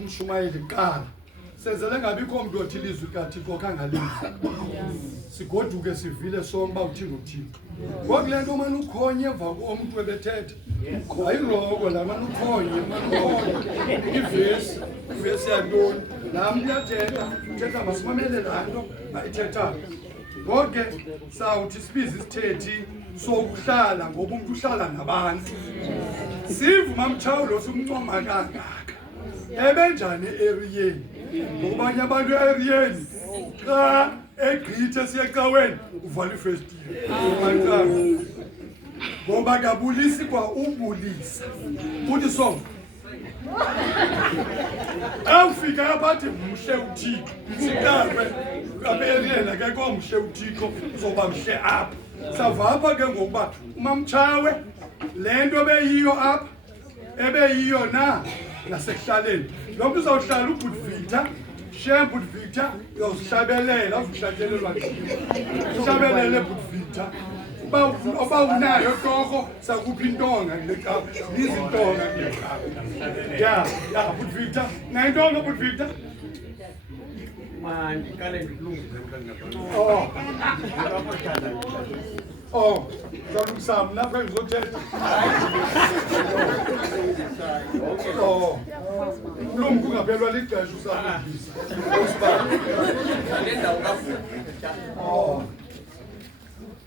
umshumayeli kuqala senzele ngabikho umuntu othi ilizwi likaThixo kangalizwi sigoduke sivile sonke uthini uThixo ngoku le nto manje ukhonye emva komuntu ebethetha ayiroko la manje ukhonye ivesi yantoni nami uyathetha uthetha masimamele laa nto ayithethayo ngoke sawuthi sibize isithethi sokuhlala ngoba umuntu uhlala nabantu sivu mamtshawulo sumncoma kangaka ebenjani e-eriyeni ngokubanye abantu e-eriyeni xa egqithe siyecaweni uvala ifestile ngoba kabulisi kwa ubulisa uthi sonke awufika abathi mhle uThixo siqalwe abe-eriyeni akekho mhle uThixo uzoba mhle apha sava apha ke ngokuba umamtshawe le nto beyiyo apha ebeyiyo na nasekuhlaleni lo mntu uzawuhlala ubudvitha shemp budvitha uyawuzihlabelela uzuhlatyelelwa uhlabelele budvitha uba unayo torho sakuphi intonga kule kapa izintonga kule kapa ya budvitha nayintonga budvitha mandikale ndikulungise uzalungisa mna apha ngizothetha ulumku ungaphelwa lixesha usalungisa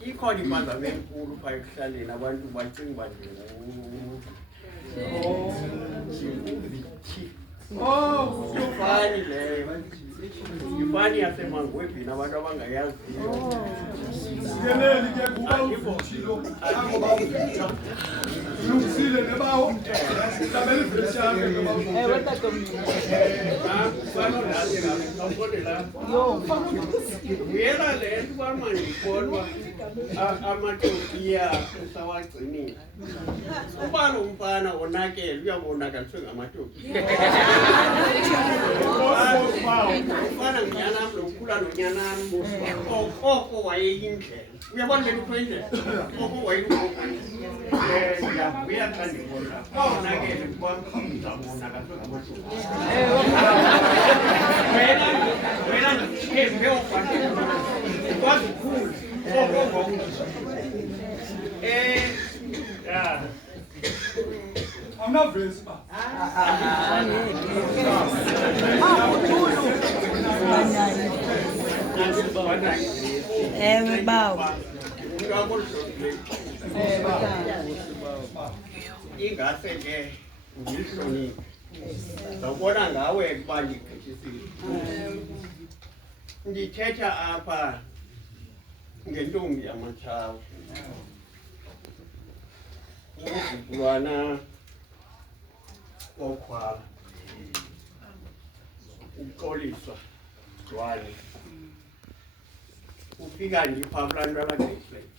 ikhona impazamo enkulu phaa ekuhlaleni abantu bacinga uba ndingufani leyo yifani yasemangwebhini abantu abangayaziyo sikeleli ke kuba uvithilo angoba uvitha ulungisile nebawo hlabela ivesi yakhe uyela le nto uba mandikholwa amatokiya usawagcinile uba lo mfana onakele uyabonakaliswe ngamatokiya ufana ngunyanam lokukhula nonyanam oko wayeyindlela uyabona le nto indlela oko wayeyavuya xa ndibona onakele kuba uzabonakaliswe ngamatokiya wena ndithembe okwanto ikwazi ukhula awunavesi ba ewe bawo ingase ke ndihloniphe ndawubona ngawe kuba ndigqithisile ndithetha apha ngentombi yamatshawe uzukulwana okhwala uxoliswa Dwane ufika ndipha abantu abagqithileyo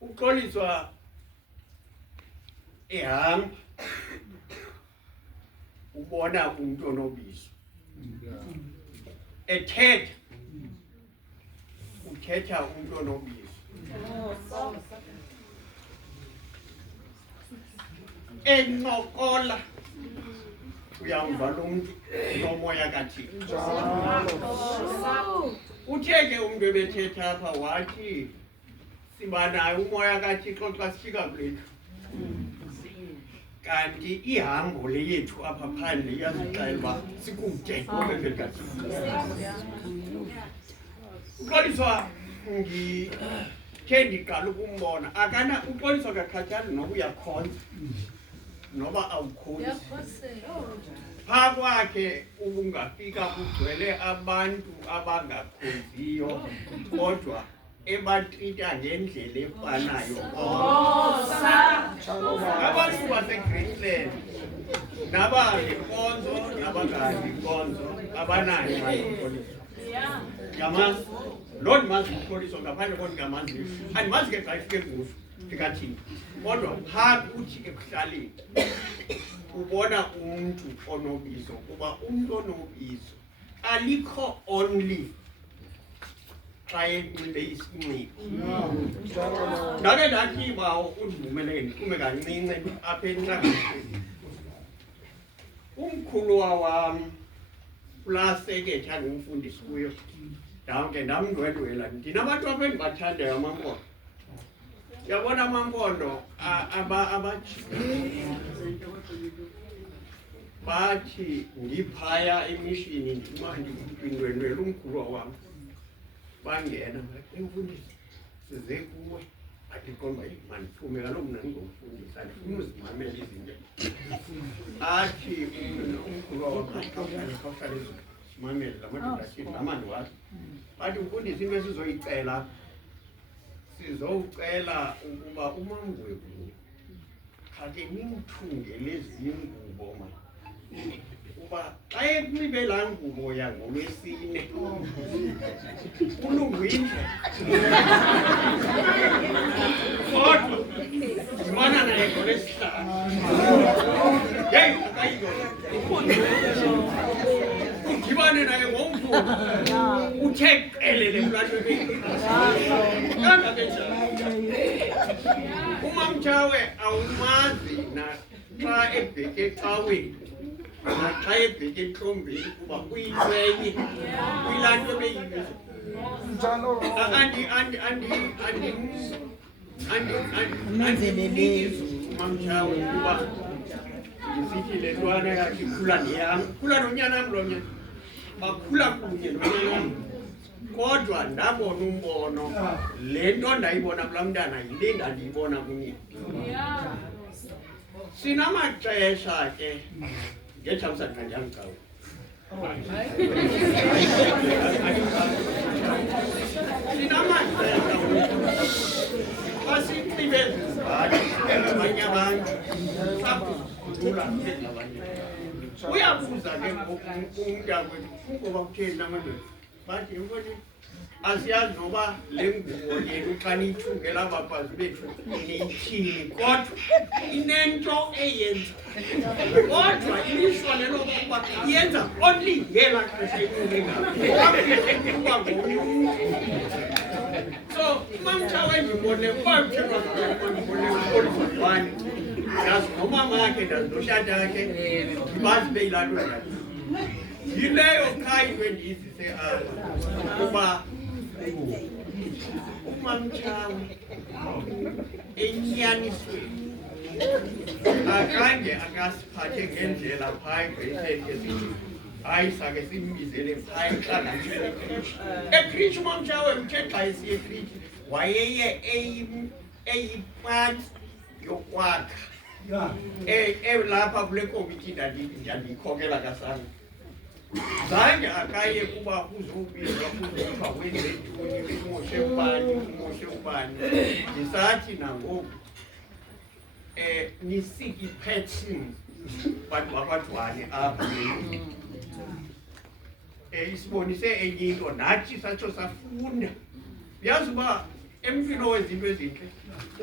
uxoliswa ehamba ubona umuntu onobizo ethetha uthetha umuntu onobizo encokola uyamva lo muntu nomoya kaThixo utheke umuntu ebethetha apha wathi siba nayo umoya kaThixo xa sifika kulethu kanti ihambo le yethu apha phandle iyasixelela uba sikude ngomembeli kaThixo uxoliswa ngithe ndiqala ukumbona akana uxoliswa kakhatyana noba uyakhonza noba awukhonzi phaa kwakhe ubungafika kugcwele abantu abangakhonziyo kodwa ebatrita ngendlela efanayo abantu baseGreatland nabangenkonzo nabangalinkonzo abanayo imalipolisa yamazi loo ndimazi uxoliswa ngaphandle kondingamazi andimazi ke xa ifike kuso ndikathini kodwa phaa kuthi ekuhlaleni ubona umntu onobizo kuba umntu onobizo alikho only xa enxile isinxibo ndake ndathi bawo undivumele ndiphume kancinci apha entlanganisweni umkhuluwa wami plus eketha ngumfundisi kuyo ndawonke ndamndwendwela ndinabantu apha endibathandayo amampondo yabona amampondo bathi ndiphaya emishini ndindwendwela umkhuluwa wami bangena emfundisi size kuwe adiqomba mandithume kaloku mna ndingomfundisa ndifuna uzimamela izinto athi umkhuluwa wami khawuhlale simamele la madoda athini namandiwazi bathi mfundisi into esizoyicela sizowucela ukuba umangwevu khake nimthungele ezingubo ma uba xa ekunxibe laa ngubo yangoLwesine ulungwindle kodwa ndimana naye ngoLwesihlanu yeyi akayindoda udibane naye ngomvulo uthe qelele emlanjeni uMamtshawe awumazi naxa ebheke ecaweni naxa ebheke entlombeni kuba uyinwenye uyilaa nto beyibiza andimniki uMamtshawe kuba ndisithi le ntwana yakhe ikhula neyam khula nonyanam lo nyana bakhula kunye nonyanam kodwa ndabona umbono le nto ndayibona kulaa mntana yile ndandiyibona kunye sinamaxesha ke ngetshamsanqanjamcawe sinamaxesha basicibezizibhali abanye abantu sakudlula abanye uyabuza ke umntakwethu ukuba kutheni namadoda bathi mfowethu asiyazi noba le ngubo yenu xa niyithungela abafazi bethu niyithini kodwa inento eyenza kodwa ilishwa lelo kuba yenza only ngela xesha inyule ngakuba so uMamtshawe ndibone uba ndibone upolizwane yazi nomama wakhe ndazinoshata yakhe ndibazi beyilaa nto yakhe yileyo kha into endiyizise apha kuba uMamtshawe enyanisweni akhange akasiphathe ngendlela phaa eGreyteke sithi hayi sake simbizele phaa entlanganisweni ekrich uMamtshawe uthe xa esiye ekrich wayeye eyipati yokwakha lapha kule komiti ndandiyikhokela kasana zange akaye kuba kuzobizwa kuzothiwa wenze ntoni umoshe ubani ndisathi nangoku nisiki pattern bantu abadwane apha isibonise enye into nathi satsho safunda yazi uba emntwini owenzinto ezintle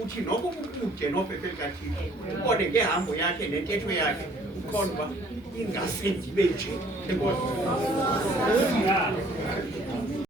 uthi noba ukude nofefe likathixo ubone ngehambo yakhe nentetho yakhe ukhona uba ingase ndibe nje